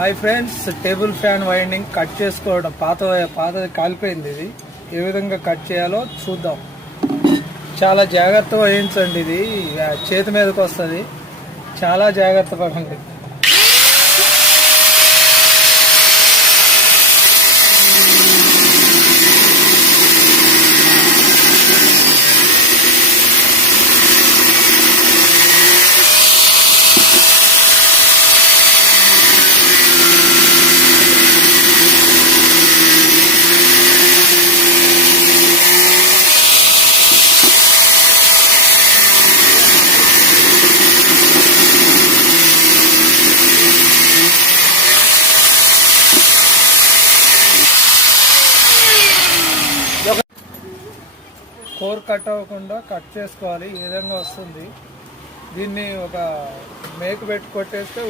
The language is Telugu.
Hi friends, table fan winding cut చేసుకోవడం పాతది కాలిపోయింది. ఇది ఏ విధంగా కట్ చేయాలో చూద్దాం. చాలా జాగ్రత్త వహించండి. ఇది చేతి మీదకి వస్తుంది. చాలా జాగ్రత్త పడండి. కోర్ కట్ అవ్వకుండా కట్ చేసుకోవాలి. ఈ విధంగా వస్తుంది. దీన్ని ఒక మేకు పెట్టి కొట్టేస్తే